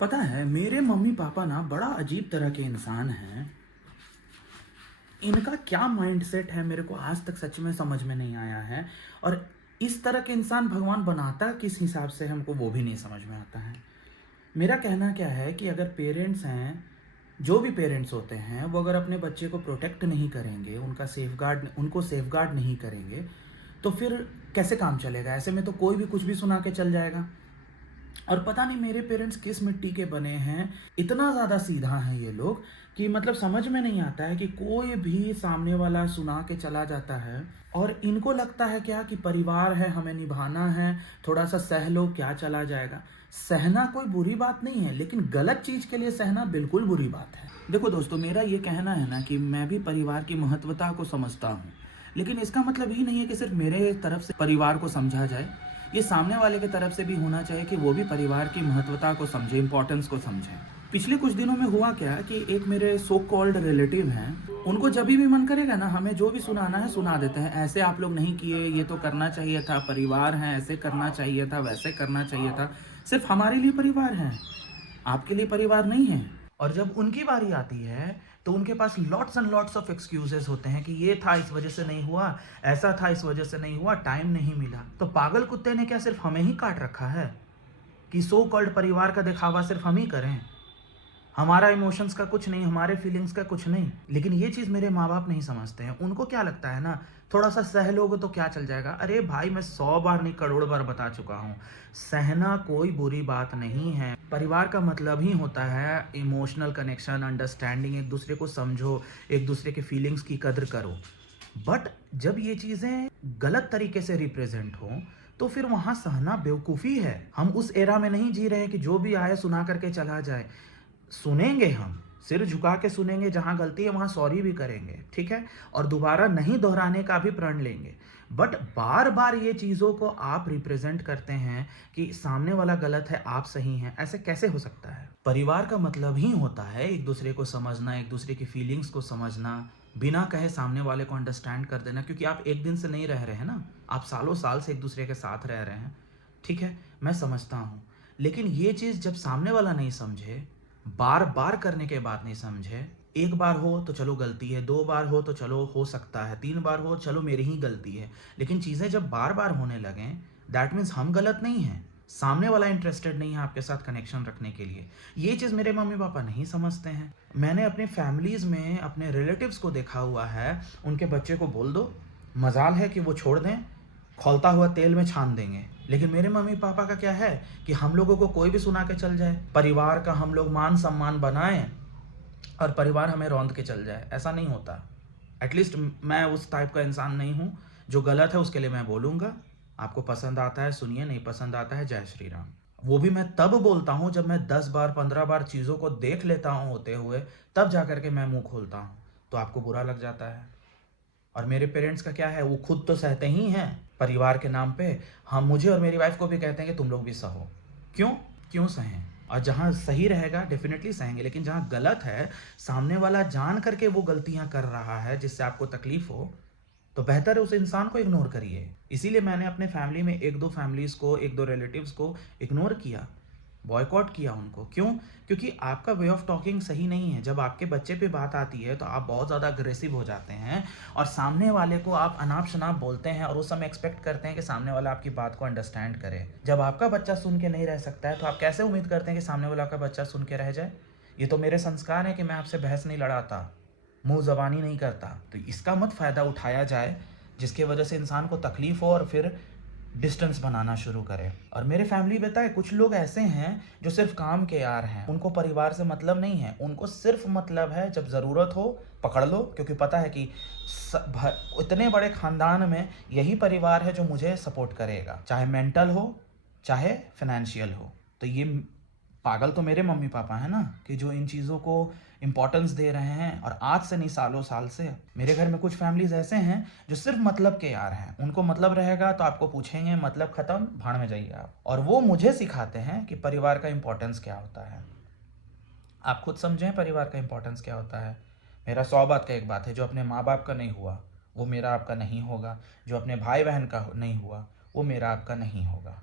पता है मेरे मम्मी पापा ना बड़ा अजीब तरह के इंसान हैं। इनका क्या माइंडसेट है मेरे को आज तक सच में समझ में नहीं आया है। और इस तरह के इंसान भगवान बनाता किस हिसाब से हमको वो भी नहीं समझ में आता है। मेरा कहना क्या है कि अगर पेरेंट्स हैं, जो भी पेरेंट्स होते हैं, वो अगर अपने बच्चे को प्रोटेक्ट नहीं करेंगे, उनको सेफगार्ड नहीं करेंगे, तो फिर कैसे काम चलेगा? ऐसे में तो कोई भी कुछ भी सुना के चल जाएगा। और पता नहीं मेरे पेरेंट्स किस मिट्टी के बने हैं, इतना ज़्यादा सीधा हैं ये लोग कि मतलब समझ में नहीं आता है कि कोई भी सामने वाला सुना के चला जाता है। और इनको लगता है क्या कि परिवार है, हमें निभाना है, थोड़ा सा सह लो, क्या चला जाएगा। सहना कोई बुरी बात नहीं है, लेकिन गलत चीज़ के लिए सहना बिल्कुल बुरी बात है। देखो दोस्तों, मेरा ये कहना है ना कि मैं भी परिवार की महत्वता को समझता हूँ, लेकिन इसका मतलब ही नहीं है कि सिर्फ मेरे तरफ से परिवार को समझा जाए। ये सामने वाले की तरफ से भी होना चाहिए कि वो भी परिवार की महत्वता को समझे, इंपॉर्टेंस को समझे। पिछले कुछ दिनों में हुआ क्या कि एक मेरे सो कॉल्ड रिलेटिव हैं, उनको जब भी मन करेगा ना, हमें जो भी सुनाना है सुना देते हैं। ऐसे आप लोग नहीं किए, ये तो करना चाहिए था, परिवार है, ऐसे करना चाहिए था, वैसे करना चाहिए था। सिर्फ हमारे लिए परिवार है, आपके लिए परिवार नहीं है। और जब उनकी बारी आती है तो उनके पास lots and lots of excuses होते हैं कि ये था इस वजह से नहीं हुआ, ऐसा था इस वजह से नहीं हुआ, टाइम नहीं मिला। तो पागल कुत्ते ने क्या सिर्फ हमें ही काट रखा है कि सो कॉल्ड परिवार का दिखावा सिर्फ हम ही करें? हमारा इमोशंस का कुछ नहीं, हमारे फीलिंग्स का कुछ नहीं। लेकिन ये चीज़ मेरे माँ बाप नहीं समझते हैं। उनको क्या लगता है ना, थोड़ा सा सह लोगे तो क्या चल जाएगा। अरे भाई, मैं 100 बार नहीं करोड़ बार बता चुका हूँ, सहना कोई बुरी बात नहीं है। परिवार का मतलब ही होता है इमोशनल कनेक्शन, अंडरस्टैंडिंग, एक दूसरे को समझो, एक दूसरे के फीलिंग्स की कदर करो। बट जब ये चीज़ें गलत तरीके से रिप्रेजेंट हों, तो फिर वहाँ सहना बेवकूफ़ी है। हम उस एरा में नहीं जी रहे हैं कि जो भी आए सुना करके चला जाए। सुनेंगे, हम सिर झुका के सुनेंगे, जहाँ गलती है वहाँ सॉरी भी करेंगे, ठीक है, और दोबारा नहीं दोहराने का भी प्रण लेंगे। बट बार बार ये चीज़ों को आप रिप्रेजेंट करते हैं कि सामने वाला गलत है, आप सही हैं, ऐसे कैसे हो सकता है? परिवार का मतलब ही होता है एक दूसरे को समझना, एक दूसरे की फीलिंग्स को समझना, बिना कहे सामने वाले को अंडरस्टैंड कर देना। क्योंकि आप एक दिन से नहीं रह रहे हैं ना, आप सालों साल से एक दूसरे के साथ रह रहे हैं, ठीक है, मैं समझता हूँ। लेकिन ये चीज़ जब सामने वाला नहीं समझे, बार बार करने के बाद नहीं समझे, एक बार हो तो चलो गलती है, दो बार हो तो चलो हो सकता है, तीन बार हो चलो मेरी ही गलती है, लेकिन चीज़ें जब बार बार होने लगें, दैट मीन्स हम गलत नहीं हैं, सामने वाला इंटरेस्टेड नहीं है आपके साथ कनेक्शन रखने के लिए। ये चीज़ मेरे मम्मी पापा नहीं समझते हैं। मैंने अपने फैमिलीज़ में अपने रिलेटिव्स को देखा हुआ है, उनके बच्चे को बोल दो, मजाल है कि वो छोड़ दें, खौलता हुआ तेल में छान देंगे। लेकिन मेरे मम्मी पापा का क्या है कि हम लोगों को कोई भी सुना के चल जाए, परिवार का हम लोग मान सम्मान बनाएं और परिवार हमें रौंद के चल जाए। ऐसा नहीं होता। एटलीस्ट मैं उस टाइप का इंसान नहीं हूँ। जो गलत है उसके लिए मैं बोलूँगा, आपको पसंद आता है सुनिए, नहीं पसंद आता है जय श्री राम। वो भी मैं तब बोलता हूँ जब मैं 10 बार 15 बार चीज़ों को देख लेता हूँ होते हुए, तब जा करके मैं मुंह खोलता हूँ। तो आपको बुरा लग जाता है। और मेरे पेरेंट्स का क्या है, वो खुद तो सहते ही हैं परिवार के नाम पे, हम मुझे और मेरी वाइफ को भी कहते हैं कि तुम लोग भी सहो। क्यों? क्यों सहें? और जहाँ सही रहेगा डेफिनेटली सहेंगे, लेकिन जहाँ गलत है, सामने वाला जान करके वो गलतियां कर रहा है जिससे आपको तकलीफ हो, तो बेहतर है उस इंसान को इग्नोर करिए। इसीलिए मैंने अपने फैमिली में एक दो फैमिलीज को, एक दो रिलेटिव्स को इग्नोर किया, बॉयकॉट किया उनको। क्यों? क्योंकि आपका वे ऑफ टॉकिंग सही नहीं है। जब आपके बच्चे पे बात आती है तो आप बहुत ज़्यादा अग्रेसिव हो जाते हैं और सामने वाले को आप अनाप शनाप बोलते हैं और उस समय एक्सपेक्ट करते हैं कि सामने वाला आपकी बात को अंडरस्टैंड करे। जब आपका बच्चा सुन के नहीं रह सकता है तो आप कैसे उम्मीद करते हैं कि सामने वाला का बच्चा सुन के रह जाए? ये तो मेरे संस्कार है कि मैं आपसे बहस नहीं लड़ाता, मुंह जबानी नहीं करता। तो इसका मत फ़ायदा उठाया जाए जिसकी वजह से इंसान को तकलीफ हो और फिर डिस्टेंस बनाना शुरू करे। और मेरे फैमिली में बताए कुछ लोग ऐसे हैं जो सिर्फ काम के यार हैं, उनको परिवार से मतलब नहीं है। उनको सिर्फ मतलब है जब ज़रूरत हो पकड़ लो, क्योंकि पता है कि इतने बड़े ख़ानदान में यही परिवार है जो मुझे सपोर्ट करेगा, चाहे मेंटल हो चाहे फाइनेंशियल हो। तो ये पागल तो मेरे मम्मी पापा हैं ना, कि जो इन चीज़ों को इम्पोर्टेंस दे रहे हैं। और आज से नहीं, सालों साल से। मेरे घर में कुछ फैमिलीज ऐसे हैं जो सिर्फ मतलब के यार हैं। उनको मतलब रहेगा तो आपको पूछेंगे, मतलब खत्म, भाड़ में जाइए आप। और वो मुझे सिखाते हैं कि परिवार का इंपॉर्टेंस क्या होता है। आप खुद समझें परिवार का इंपॉर्टेंस क्या होता है। मेरा 100 बात का एक बात है, जो अपने माँ बाप का नहीं हुआ वो मेरा आपका नहीं होगा, जो अपने भाई बहन का नहीं हुआ वो मेरा आपका नहीं होगा।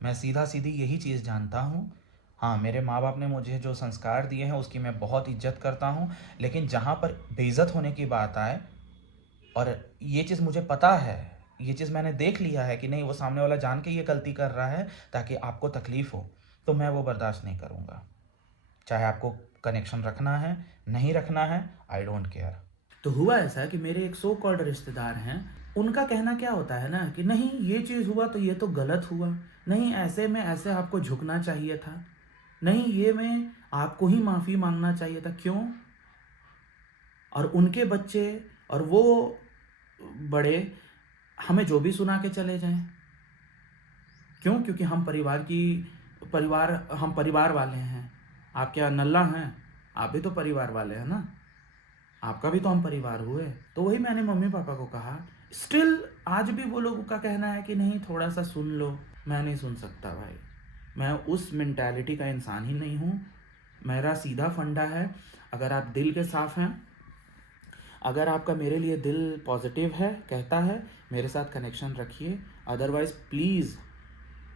मैं सीधा सीधी यही चीज़ जानता हूँ। हाँ, मेरे माँ-बाप ने मुझे जो संस्कार दिए हैं उसकी मैं बहुत इज़्ज़त करता हूँ, लेकिन जहाँ पर बेइज़्ज़त होने की बात आए और ये चीज़ मुझे पता है, ये चीज़ मैंने देख लिया है कि नहीं वो सामने वाला जान के ये गलती कर रहा है ताकि आपको तकलीफ़ हो, तो मैं वो बर्दाश्त नहीं करूँगा। चाहे आपको कनेक्शन रखना है, नहीं रखना है, आई डोंट केयर। तो हुआ ऐसा कि मेरे एक सो कॉल्ड रिश्तेदार हैं, उनका कहना क्या होता है ना कि नहीं ये चीज़ हुआ तो ये तो गलत हुआ, नहीं ऐसे में ऐसे आपको झुकना चाहिए था, नहीं ये में आपको ही माफ़ी मांगना चाहिए था, क्यों? और उनके बच्चे और वो बड़े हमें जो भी सुना के चले जाएं, क्यों? क्योंकि हम परिवार वाले हैं। आप क्या नल्ला हैं? आप भी तो परिवार वाले हैं ना, आपका भी तो हम परिवार हुए। तो वही मैंने मम्मी पापा को कहा, स्टिल आज भी वो लोगों का कहना है कि नहीं थोड़ा सा सुन लो। मैं नहीं सुन सकता भाई, मैं उस मेंटालिटी का इंसान ही नहीं हूँ। मेरा सीधा फंडा है, अगर आप दिल के साफ हैं, अगर आपका मेरे लिए दिल पॉजिटिव है, कहता है, मेरे साथ कनेक्शन रखिए, अदरवाइज़ प्लीज़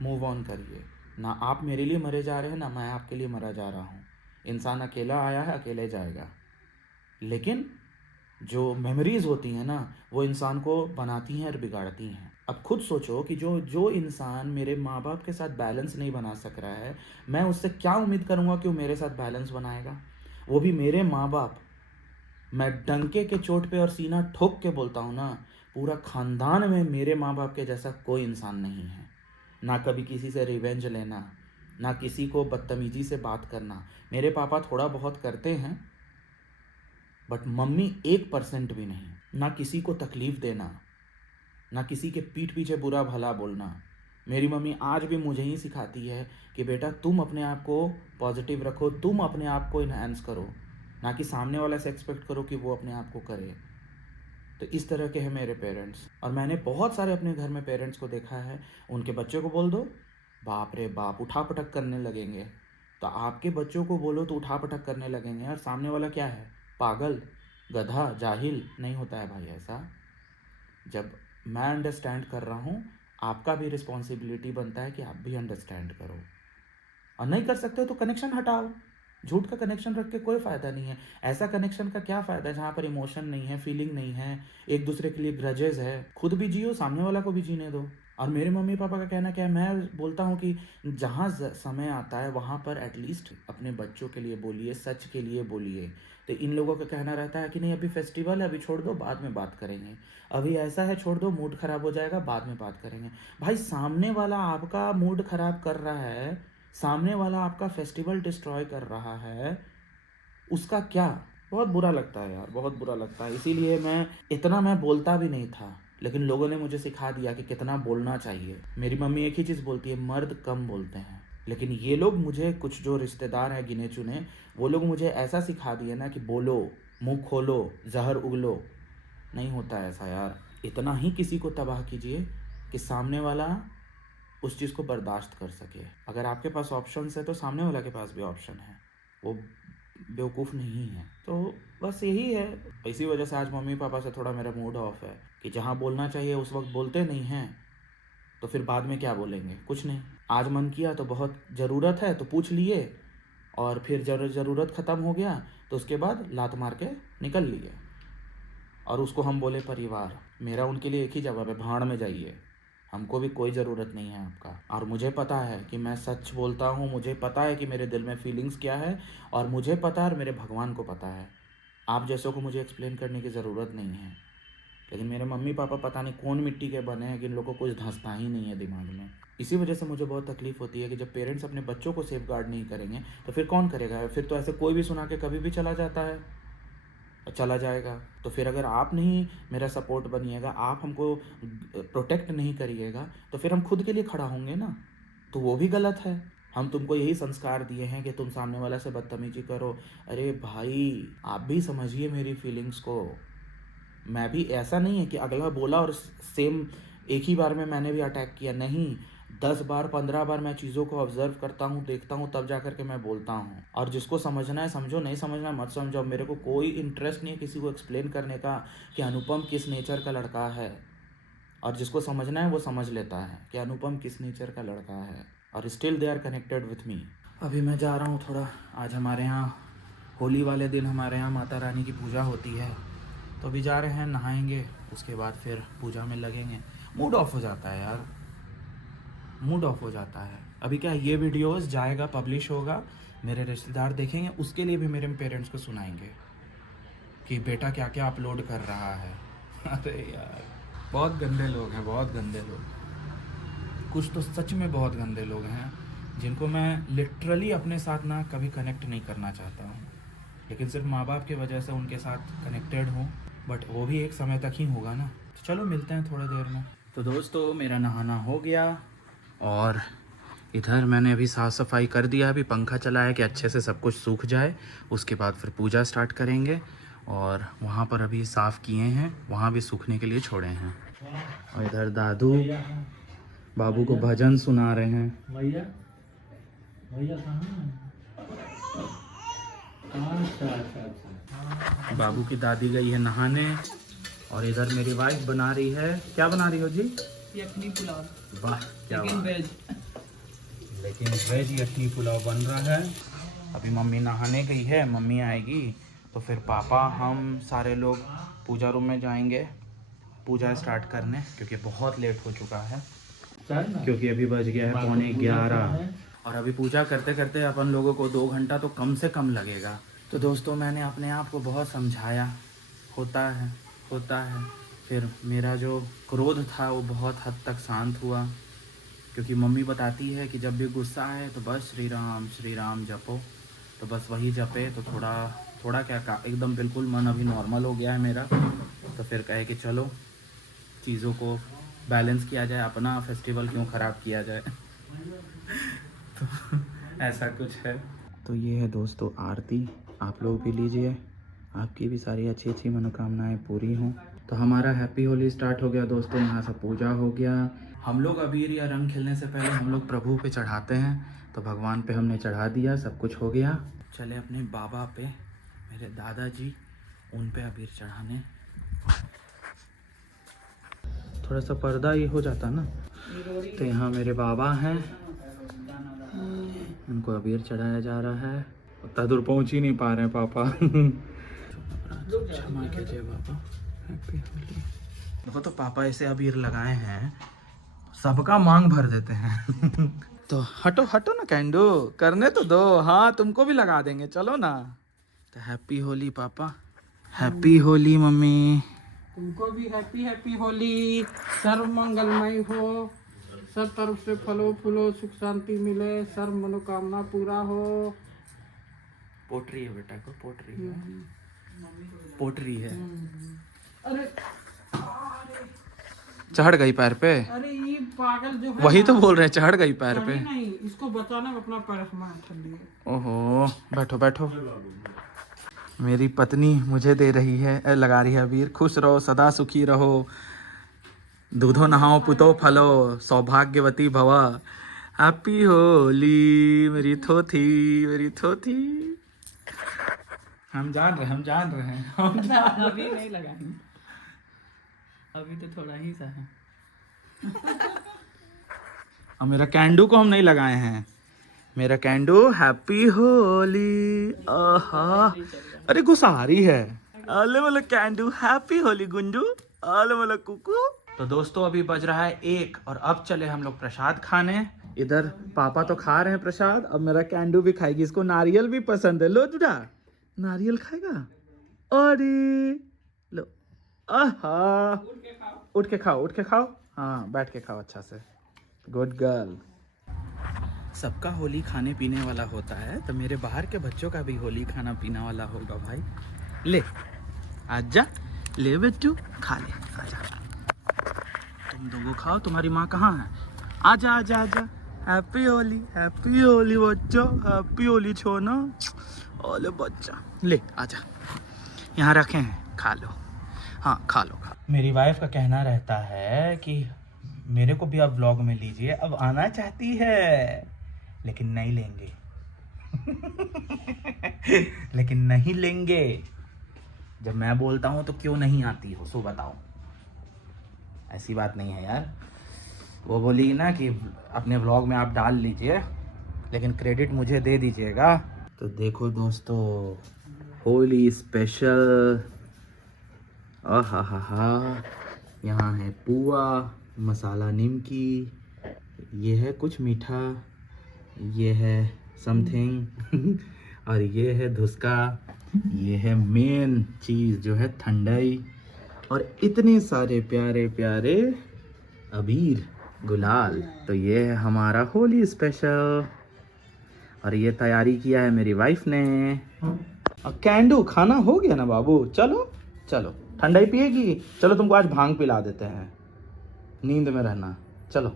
मूव ऑन करिए। ना आप मेरे लिए मरे जा रहे हैं, ना मैं आपके लिए मरा जा रहा हूँ। इंसान अकेला आया है, अकेले जाएगा, लेकिन जो मेमोरीज़ होती हैं ना, वो इंसान को बनाती हैं और बिगाड़ती हैं। अब खुद सोचो कि जो जो इंसान मेरे माँ बाप के साथ बैलेंस नहीं बना सक रहा है, मैं उससे क्या उम्मीद करूँगा कि वो मेरे साथ बैलेंस बनाएगा? वो भी मेरे माँ बाप। मैं डंके के चोट पे और सीना ठोक के बोलता हूँ ना, पूरा खानदान में मेरे माँ बाप के जैसा कोई इंसान नहीं है। ना कभी किसी से रिवेंज लेना, ना किसी को बदतमीजी से बात करना। मेरे पापा थोड़ा बहुत करते हैं, बट मम्मी 1% भी नहीं। ना किसी को तकलीफ़ देना, ना किसी के पीठ पीछे बुरा भला बोलना। मेरी मम्मी आज भी मुझे ही सिखाती है कि बेटा तुम अपने आप को पॉजिटिव रखो, तुम अपने आप को इन्हांस करो, ना कि सामने वाला से एक्सपेक्ट करो कि वो अपने आप को करे। तो इस तरह के हैं मेरे पेरेंट्स। और मैंने बहुत सारे अपने घर में पेरेंट्स को देखा है, उनके बच्चे को बोल दो, बाप रे बाप उठा पटक करने लगेंगे। तो आपके बच्चों को बोलो तो उठा पटक करने लगेंगे, और सामने वाला क्या है, पागल, गधा, जाहिल। नहीं होता है भाई ऐसा। जब मैं अंडरस्टैंड कर रहा हूँ, आपका भी रिस्पॉन्सिबिलिटी बनता है कि आप भी अंडरस्टैंड करो। और नहीं कर सकते हो तो कनेक्शन हटाओ। झूठ का कनेक्शन रख के कोई फ़ायदा नहीं है। ऐसा कनेक्शन का क्या फ़ायदा है जहाँ पर इमोशन नहीं है, फीलिंग नहीं है, एक दूसरे के लिए ग्रजेस है। खुद भी जियो, सामने वाला को भी जीने दो। और मेरे मम्मी पापा का कहना क्या है, मैं बोलता हूँ कि जहाँ समय आता है वहाँ पर एटलीस्ट अपने बच्चों के लिए बोलिए, सच के लिए बोलिए। तो इन लोगों का कहना रहता है कि नहीं अभी फेस्टिवल है, अभी छोड़ दो, बाद में बात करेंगे। अभी ऐसा है, छोड़ दो, मूड ख़राब हो जाएगा, बाद में बात करेंगे। भाई सामने वाला आपका मूड ख़राब कर रहा है, सामने वाला आपका फेस्टिवल डिस्ट्रॉय कर रहा है, उसका क्या? बहुत बुरा लगता है यार, बहुत बुरा लगता है। इसीलिए मैं बोलता भी नहीं था, लेकिन लोगों ने मुझे सिखा दिया कि कितना बोलना चाहिए। मेरी मम्मी एक ही चीज़ बोलती है, मर्द कम बोलते हैं। लेकिन ये लोग मुझे, कुछ जो रिश्तेदार हैं गिने चुने, वो लोग मुझे ऐसा सिखा दिए ना कि बोलो, मुँह खोलो, ज़हर उगलो। नहीं होता है ऐसा यार। इतना ही किसी को तबाह कीजिए कि सामने वाला उस चीज़ को बर्दाश्त कर सके। अगर आपके पास ऑप्शंस है तो सामने वाला के पास भी ऑप्शन है, वो बेवकूफ़ नहीं है। तो बस यही है। इसी वजह से आज मम्मी पापा से थोड़ा मेरा मूड ऑफ है कि जहाँ बोलना चाहिए उस वक्त बोलते नहीं हैं, तो फिर बाद में क्या बोलेंगे? कुछ नहीं। आज मन किया तो बहुत ज़रूरत है तो पूछ लिए, और फिर ज़रूरत ख़त्म हो गया तो उसके बाद लात मार के निकल लिए। और उसको हम बोले परिवार। मेरा उनके लिए एक ही जवाब है, भाड़ में जाइए। हमको भी कोई ज़रूरत नहीं है आपका। और मुझे पता है कि मैं सच बोलता हूँ, मुझे पता है कि मेरे दिल में फीलिंग्स क्या है, और मुझे पता है और मेरे भगवान को पता है। आप जैसों को मुझे एक्सप्लेन करने की ज़रूरत नहीं है। लेकिन मेरे मम्मी पापा पता नहीं कौन मिट्टी के बने हैं कि इन लोगों को कुछ धंसता ही नहीं है दिमाग में। इसी वजह से मुझे बहुत तकलीफ़ होती है कि जब पेरेंट्स अपने बच्चों को सेफ गार्ड नहीं करेंगे तो फिर कौन करेगा? फिर तो ऐसे कोई भी सुना के कभी भी चला जाता है, चला जाएगा। तो फिर अगर आप नहीं मेरा सपोर्ट बनिएगा, आप हमको प्रोटेक्ट नहीं करिएगा, तो फिर हम खुद के लिए खड़ा होंगे ना, तो वो भी गलत है। हम तुमको यही संस्कार दिए हैं कि तुम सामने वाला से बदतमीजी करो। अरे भाई आप भी समझिए मेरी फीलिंग्स को। मैं भी, ऐसा नहीं है कि अगला बोला और सेम एक ही बार में मैंने भी अटैक किया, नहीं। 10 बार 15 बार मैं चीज़ों को ऑब्जर्व करता हूँ, देखता हूँ, तब जा कर के मैं बोलता हूँ। और जिसको समझना है समझो, नहीं समझना है मत समझो। मेरे को कोई इंटरेस्ट नहीं है किसी को एक्सप्लेन करने का कि अनुपम किस नेचर का लड़का है। और जिसको समझना है वो समझ लेता है कि अनुपम किस नेचर का लड़का है, और still they are connected with me. अभी मैं जा रहा हूँ थोड़ा, आज हमारे यहाँ होली वाले दिन हमारे यहाँ माता रानी की पूजा होती है, तो अभी जा रहे हैं, नहाएंगे, उसके बाद फिर पूजा में लगेंगे। मूड ऑफ हो जाता है यार, मूड ऑफ हो जाता है। अभी क्या ये वीडियोस जाएगा, पब्लिश होगा, मेरे रिश्तेदार देखेंगे, उसके लिए भी मेरे पेरेंट्स को सुनाएंगे कि बेटा क्या क्या अपलोड कर रहा है। अरे यार बहुत गंदे लोग हैं, बहुत गंदे लोग, कुछ तो सच में बहुत गंदे लोग हैं जिनको मैं लिटरली अपने साथ ना कभी कनेक्ट नहीं करना चाहता हूँ, लेकिन सिर्फ माँ बाप की वजह से उनके साथ कनेक्टेड हूँ, बट वो भी एक समय तक ही होगा ना। तो चलो मिलते हैं थोड़ी देर में। तो दोस्तों मेरा नहाना हो गया और इधर मैंने अभी साफ़ सफाई कर दिया, अभी पंखा चलाया कि अच्छे से सब कुछ सूख जाए, उसके बाद फिर पूजा स्टार्ट करेंगे। और वहाँ पर अभी साफ़ किए हैं, वहाँ भी सूखने के लिए छोड़े हैं। और इधर दादू बाबू को भजन सुना रहे हैं। भैया भैया अच्छा। बाबू की दादी गई है नहाने और इधर मेरी वाइफ बना रही है, क्या बना रही हो जी? यखनी पुलाव। वाह क्या लेकिन बात। वेज। लेकिन वेज यखनी पुलाव बन रहा है। अभी मम्मी नहाने गई है, मम्मी आएगी तो फिर पापा हम सारे लोग पूजा रूम में जाएंगे पूजा स्टार्ट करने, क्योंकि बहुत लेट हो चुका है, क्योंकि अभी बज गया है 11:15 और अभी पूजा करते करते अपन लोगों को 2 घंटा तो कम से कम लगेगा। तो दोस्तों मैंने अपने आप को बहुत समझाया, होता है। फिर मेरा जो क्रोध था वो बहुत हद तक शांत हुआ, क्योंकि मम्मी बताती है कि जब भी गुस्सा आए तो बस श्री राम जपो, तो बस वही जपे तो थोड़ा क्या एकदम बिल्कुल मन अभी नॉर्मल हो गया है मेरा। तो फिर कहे कि चलो चीज़ों को बैलेंस किया जाए, अपना फेस्टिवल क्यों ख़राब किया जाए। तो ऐसा कुछ है। तो ये है दोस्तों आरती, आप लोग भी लीजिए, आपकी भी सारी अच्छी अच्छी मनोकामनाएं पूरी हों। तो हमारा हैप्पी होली स्टार्ट हो गया दोस्तों, यहाँ से पूजा हो गया। हम लोग अबीर या रंग खेलने से पहले हम लोग प्रभु पे चढ़ाते हैं, तो भगवान पे हमने चढ़ा दिया, सब कुछ हो गया। चले अपने बाबा पे, मेरे दादाजी, उन पे अबीर चढ़ाने। थोड़ा सा पर्दा ये हो जाता ना। तो यहाँ मेरे बाबा हैं, उनको अबीर चढ़ाया जा रहा है। उतना दूर पहुँच ही नहीं पा रहे हैं पापा। क्षमा कीजिए पापा, हैप्पी होली। देखो तो पापा ऐसे अबीर लगाए हैं, सबका मांग भर देते हैं। तो हटो ना कैंडू, करने तो दो, हाँ तुमको भी लगा देंगे, चलो ना। तो हैप्पी होली पापा, हैप्पी होली मम्मी। तुमको भी हैप्पी होली, सर्व मंगलमय हो, सब तरफ से फलो फूलो सुख शांति मिले, सर्व मनोकामना पूरा हो। पोट्री है बेटा को, पोट्री है। अरे चढ़ गई पैर पे, अरे ये पागल जो है वही तो बोल रहे हैं, चढ़ गई पैर पे। नहीं, इसको बचाना अपना पैर हमारा ठंडी है। ओहो बैठो। मेरी पत्नी मुझे दे रही है, लगा रही है अबीर। खुश रहो, सदा सुखी रहो, दूधो नहाओ पुतो फलो, सौभाग्यवती भवा। हैप्पी होली मेरी थोथी। हम जान रहे हैं। अभी नहीं लगाएंगे, अभी तो थोड़ा ही सा है। और मेरा कैंडू को हम नहीं लगाए हैं, मेरा कैंडू हैप्पी होली। आहा अरे गुस्सारी है। आले वाला कैंडू हैप्पी होली गुंडू, आले वाला कुकू। तो दोस्तों अभी बज रहा है 1 और अब चले हम लोग प्रसाद खाने। इधर पापा तो खा रहे हैं प्रसाद, अब मेरा कैंडू भी खाएगी, इसको नारियल भी पसंद है। लो जुड़ा, नारियल खाएगा। अरे लो, आहा उठ के खाओ, हाँ बैठ के खाओ अच्छा से, गुड गर्ल। सबका होली खाने पीने वाला होता है, तो मेरे बाहर के बच्चों का भी होली खाना पीना वाला होगा भाई। ले आजा, ले बेटू खा ले, आजा तुम दोनों खाओ, तुम्हारी माँ कहाँ है? आजा। हैप्पी होली बच्चों, हैप्पी होली छोना। ओले बच्चा ले आजा, यहाँ रखे हैं, खा लो। हाँ खा लो। मेरी वाइफ का कहना रहता है कि मेरे को भी अब व्लॉग में लीजिए, अब आना चाहती है लेकिन नहीं लेंगे। लेकिन नहीं लेंगे, जब मैं बोलता हूँ तो क्यों नहीं आती हो, सो बताओ। ऐसी बात नहीं है यार, वो बोली ना कि अपने व्लॉग में आप डाल लीजिए, लेकिन क्रेडिट मुझे दे दीजिएगा। तो देखो दोस्तों, होली स्पेशल, आहा, यहाँ है पुआ, मसाला निमकी, ये है कुछ मीठा, ये है समथिंग और ये है धुसका, ये है मेन चीज़ जो है ठंडाई, और इतने सारे प्यारे प्यारे अबीर गुलाल। तो ये है हमारा होली स्पेशल, और ये तैयारी किया है मेरी वाइफ ने। और कैंडू खाना हो गया ना बाबू, चलो चलो, ठंडाई पिएगी, चलो तुमको आज भांग पिला देते हैं, नींद में रहना, चलो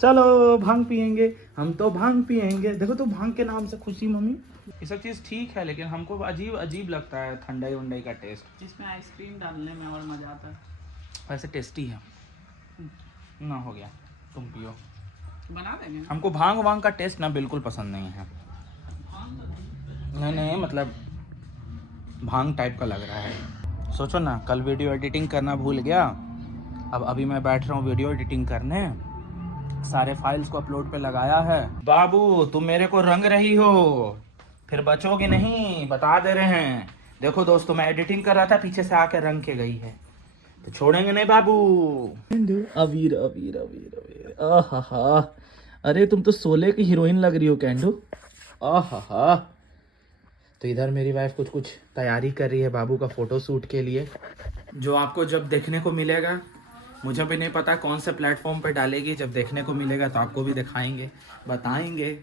चलो भांग पिएंगे, हम तो भांग पिएंगे। देखो तो भांग के नाम से खुशी मम्मी। ये सब चीज़ ठीक है, लेकिन हमको अजीब अजीब लगता है ठंडाई वंडाई का टेस्ट। जिसमें आइसक्रीम डालने में और मजा आता है। वैसे टेस्टी है ना। हो गया, तुम पियो। बना देंगे। हमको भांग वांग का टेस्ट ना बिल्कुल पसंद नहीं है। नहीं मतलब भांग टाइप का लग रहा है। सोचो ना, कल वीडियो एडिटिंग करना भूल गया, अब अभी मैं बैठ रहा हूँ वीडियो एडिटिंग करने, सारे फाइल्स को अपलोड पे लगाया है। बाबू तुम मेरे को रंग रही हो, फिर बचोगे नहीं, बता दे रहे हैं। देखो दोस्तों, मैं एडिटिंग कर रहा था, पीछे से आके रंग के गई है, तो छोड़ेंगे नहीं बाबू। अबीर अबीर अबीर अबीर, आहा, अरे तुम तो शोले की हीरोइन लग रही हो कैंडू, आहा। तो इधर मेरी वाइफ कुछ तैयारी कर रही है बाबू का फोटो शूट के लिए, जो आपको जब देखने को मिलेगा, मुझे भी नहीं पता कौन से प्लेटफॉर्म पर डालेगी, जब देखने को मिलेगा तो आपको भी दिखाएंगे, बताएंगे,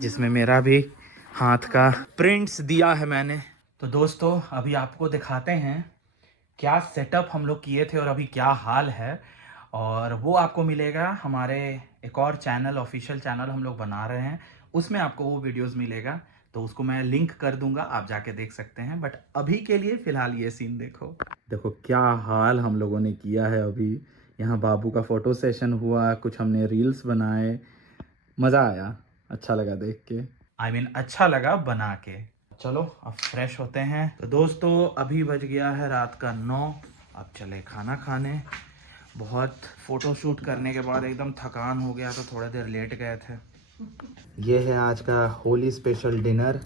जिसमें मेरा भी हाथ का प्रिंट्स दिया है मैंने। तो दोस्तों अभी आपको दिखाते हैं क्या सेटअप हम लोग किए थे और अभी क्या हाल है, और वो आपको मिलेगा हमारे एक और चैनल, ऑफिशियल चैनल हम लोग बना रहे हैं, उसमें आपको वो वीडियोस मिलेगा, तो उसको मैं लिंक कर दूंगा, आप जाके देख सकते हैं। बट अभी के लिए फिलहाल ये सीन देखो क्या हाल हम लोगों ने किया है। अभी यहाँ बाबू का फोटो सेशन हुआ, कुछ हमने रील्स बनाए, मज़ा आया, अच्छा लगा देख के, अच्छा लगा बना के। चलो अब फ्रेश होते हैं। तो दोस्तों अभी बज गया है रात का 9, अब चले खाना खाने। बहुत फ़ोटो शूट करने के बाद एकदम थकान हो गया, तो थोड़ी देर लेट गए थे। ये है आज का होली स्पेशल डिनर,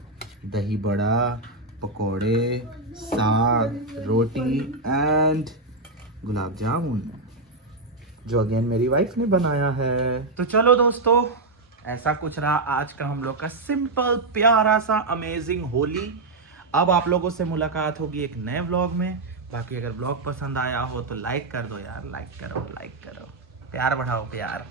दही बड़ा, पकोड़े, साग, रोटी एंड गुलाब जामुन, जो अगेन मेरी वाइफ ने बनाया है। तो चलो दोस्तों, ऐसा कुछ रहा आज का हम लोग का सिंपल प्यारा सा अमेजिंग होली। अब आप लोगों से मुलाकात होगी एक नए व्लॉग में। बाकी अगर व्लॉग पसंद आया हो तो लाइक कर दो यार, लाइक करो, प्यार बढ़ाओ, प्यार।